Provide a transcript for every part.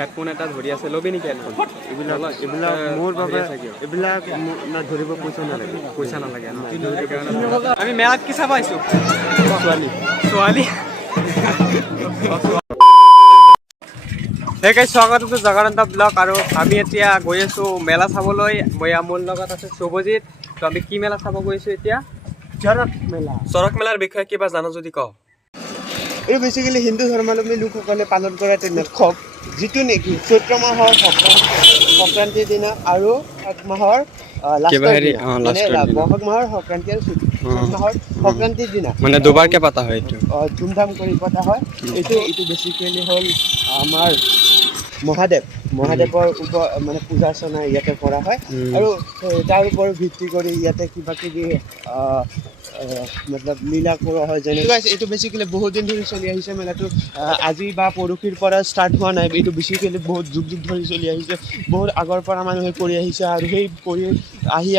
Headphone এটা ধৰি আছে, ল'বি নেকি হেডফোন? এইবিলাক মোৰ বাবে এইবিলাক ধৰিব পইচা নালাগে আমি মেলাত কি চাব আহিছোঁ? ছোৱালী ছোৱালী সেই স্বাগত আছোঁ জগন্নাথ ব্লগ। আৰু আমি এতিয়া গৈ আছোঁ মেলা চাবলৈ। মোৰ লগত আছে শুভজিত। তো আমি কি মেলা চাব গৈ আছোঁ এতিয়া? চৰক মেলাৰ বিষয়ে কিবা জানো যদি কওঁ। এই বেচিকেলি হিন্দু ধৰ্মাৱলম্বী লোকসকলে পালন কৰা এটা উৎসৱ, যিটো নেকি চৈত্ৰ মাহৰ সংক্ৰান্তিৰ দিনা আৰু এক মাহৰ লাষ্টৰ দিনা, মানে বহাগ মাহৰ সংক্ৰান্তি আৰু চৈত মাহৰ সংক্ৰান্তিৰ দিনা মানে দুবাৰকে পতা হয় এইটো। ধুমধাম কৰি পতা হয়। এইটো বেচিকেলি হ'ল আমাৰ মহাদেৱৰ মানে পূজা অৰ্চনা ইয়াতে কৰা হয়। আৰু তাৰ ওপৰত ভিত্তি কৰি ইয়াতে কিবা কিবি মতলব লীলা কৰা হয়। যেনেকুৱা এইটো বেচিকেলি বহুত দিন ধৰি চলি আহিছে মেলাটো। আজি বা পৰহিৰ পৰা ষ্টাৰ্ট হোৱা নাই, এইটো বেচিকেলি বহুত যুগ ধৰি চলি আহিছে। বহুত আগৰ পৰা মানুহে কৰি আহিছে আৰু সেই কৰি আহি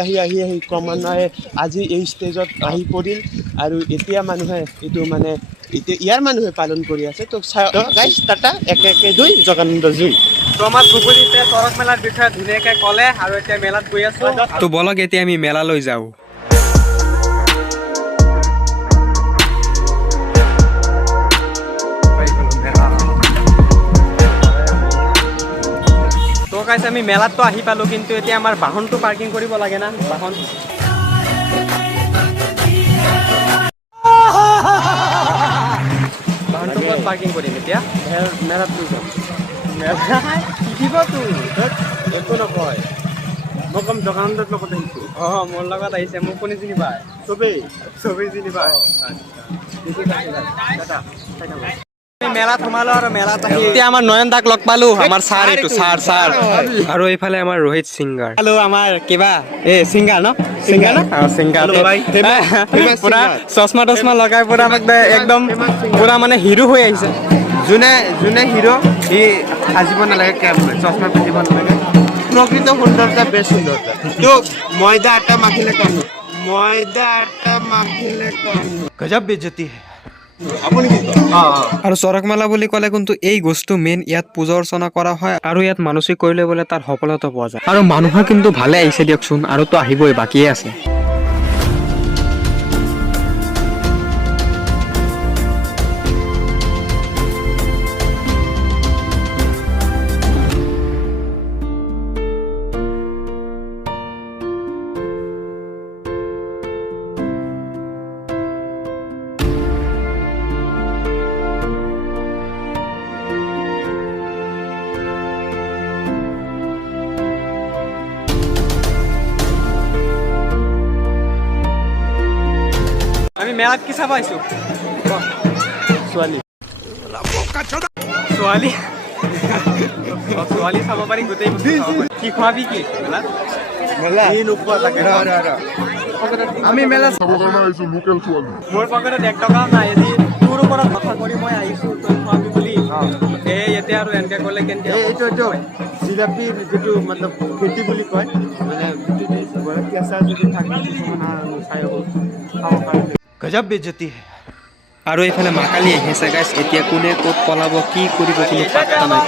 ক্ৰমান্বয়ে আজি এই ষ্টেজত আহি পৰিল। আৰু এতিয়া মানুহে এইটো মানে ইয়াৰ মানুহে পালন কৰি আছে। তো গাইজ টাটা, একে দুই, জগানন্দ জুই। তো আমাৰ শুভজিতে চৰক মেলাৰ বিষয়ে ধুনীয়াকৈ ক'লে আৰু এতিয়া মেলাত গৈ আছোঁ। তো বলক এতিয়া আমি মেলালৈ যাওঁ। তো গাইজ আমি মেলাততো আহি পালোঁ, কিন্তু এতিয়া আমাৰ বাহনটো পাৰ্কিং কৰিব লাগে না। বাহনটো ক'ত পাৰ্কিং কৰিম এতিয়া? মেলাত লৈ যাম। একো নকয়, মই কম জগানন্দত লগত আহিছোঁ। মোৰ লগত আহিছে, মোক কোনে চিনি পায়? চবেই চিনি পায়। মেলাত সোমালো আৰু মেলাত আহি এতিয়া আমাৰ নয়ন দাক লগ পালো। আমাৰ ছাৰ এইটো ছাৰ আৰু এইফালে আমাৰ ৰোহিত সিংগাৰ। হেল্ল' আমাৰ কিবা সিংগাৰ ন? সিংগাৰ পুৰা চশমা লগাই পুৰা একদম পুৰা মানে হিৰো হৈ আহিছে। যোনে হিৰো সি সাজিব নালাগে, চশমা পিন্ধিব নালাগে। প্ৰকৃত সুন্দৰতা বেষ্ট সুন্দৰতা। তো ময়দা আটা মাখিলে কানো, গজব বেজতি হে। আপুনি কি কয়? আৰু চৰক মেলা বুলি ক'লে কিন্তু এই বস্তু মেইন। ইয়াত পূজা অৰ্চনা কৰা হয় আৰু ইয়াত মানসিক কৰিলে বোলে তাৰ সফলতা পোৱা যায়। আৰু মানুহে কিন্তু ভালে আহিছে দিয়কচোন, আৰু তো আহিবই, বাকিয়ে আছে। আমি মেলাত কি চাব আহিছোঁ? ছোৱালী চাব পাৰি গোটেই বস্তু চাব পাৰি। কি খোৱাবি কি মেলাত? আমি মেলা মোৰ পকেটত 1 টকাও নাই। এদি তোৰ ওপৰত কথা কৰি মই আহিছোঁ তই খোৱাবি বুলি। এতিয়া আৰু এনেকৈ ক'লে কেনেকৈ? এইটো জিলাপিৰ যিটো মতলব খেতি বুলি কয়, মানে কেঁচা যদি থাকে গজব বেজতি হে। আৰু এইফালে মাকালি আহিছে গাইছ। এতিয়া কোনে ক'ত পলাব, কি কৰিব, কোনো পাত্তা নাই।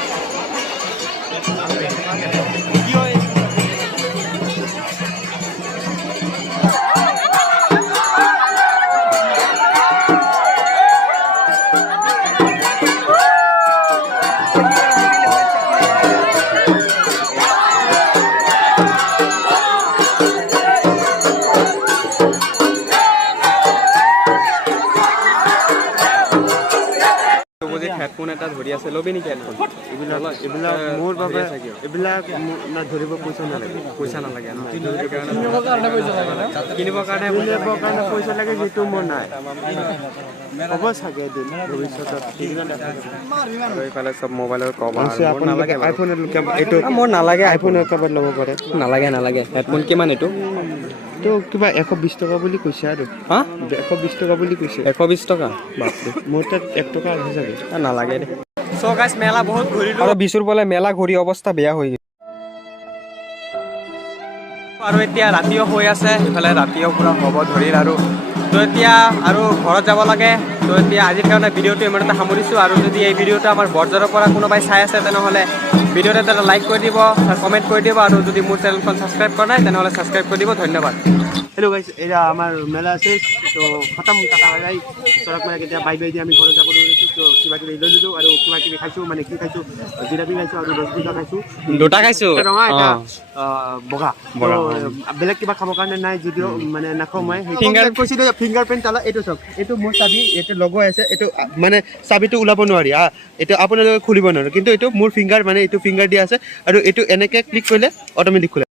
হেডফোন এটা ধৰি আছে, ল'বি নেকি হেডফোন? এইবিলাক মোৰ বাবে এইবিলাক ধৰিব পইচা নালাগে কিনিবৰ কাৰণে পইচা লাগে, যিটো মোৰ নাই। হ'ব চাগে এদিন ভৱিষ্যতত। এইফালে চব মোবাইলৰ কভাৰ। মোৰ নালাগে, আইফোনৰ কভাৰ ল'ব পাৰে। নালাগে। হেডফোন কিমান এইটো? তো কিবা 120 টকা বুলি কৈছে। আৰু 120 টকা বুলি কৈছে। 120 টকা? বাপৰে, মোৰ তাত 1 টকা আছে চাগে। নালাগে দে। চ' গাইছ মেলা বহুত ঘূৰিলো আৰু বিচুৰ বোলে মেলা ঘূৰি অৱস্থা বেয়া হৈ গ'ল। আৰু এতিয়া ৰাতিও হৈ আছে, ইফালে ৰাতিও পুৰা হ'ব ধৰিল। আৰু তো এতিয়া আৰু ঘৰত যাব লাগে। তো এতিয়া আজিৰ কাৰণে ভিডিঅ'টো ইমানতে সামৰিছোঁ। আৰু যদি এই ভিডিঅ'টো আমাৰ বৰজাৰৰ পৰা কোনোবাই চাই আছে তেনেহ'লে ভিডিঅ'টো এটা লাইক কৰি দিব, কমেণ্ট কৰি দিব, আৰু যদি মোৰ চেনেলখন ছাবস্ক্ৰাইব কৰা নাই তেনেহ'লে ছাবস্ক্ৰাইব কৰি দিব। ধন্যবাদ। হেল্ল' গাইছ, এয়া আমাৰ মেলা আছে, তো খতম কাটা হৈ যায় চৰক মেলা। এতিয়া বাই বাই দি আমি ঘৰত যাব ধৰিছোঁ। তো কিবা কিবি লৈ দিলোঁ আৰু কিবা কিবি খাইছোঁ, মানে কি খাইছোঁ, জিলাপি খাইছোঁ আৰু ৰসগোল্লা খাইছোঁ। দুটা খাইছোঁ, এটা ৰঙা এটা অঁ বগা। বগা, বেলেগ কিবা খাবৰ কাৰণে নাই, যদিও মানে নাখাওঁ মই। Finger- কৈছিলোঁ ফিংগাৰ প্ৰিণ্ট তালা, এইটো চাওক, এইটো মোৰ চাবি, এইটো লগো আছে, এইটো মানে চাবিটো ওলাব নোৱাৰি, এইটো আপোনালোকে খুলিব নোৱাৰে, কিন্তু এইটো মোৰ ফিংগাৰ, মানে এইটো ফিংগাৰ দিয়া আছে, আৰু এইটো এনেকৈ ক্লিক কৰিলে অট'মেটিক খোলে।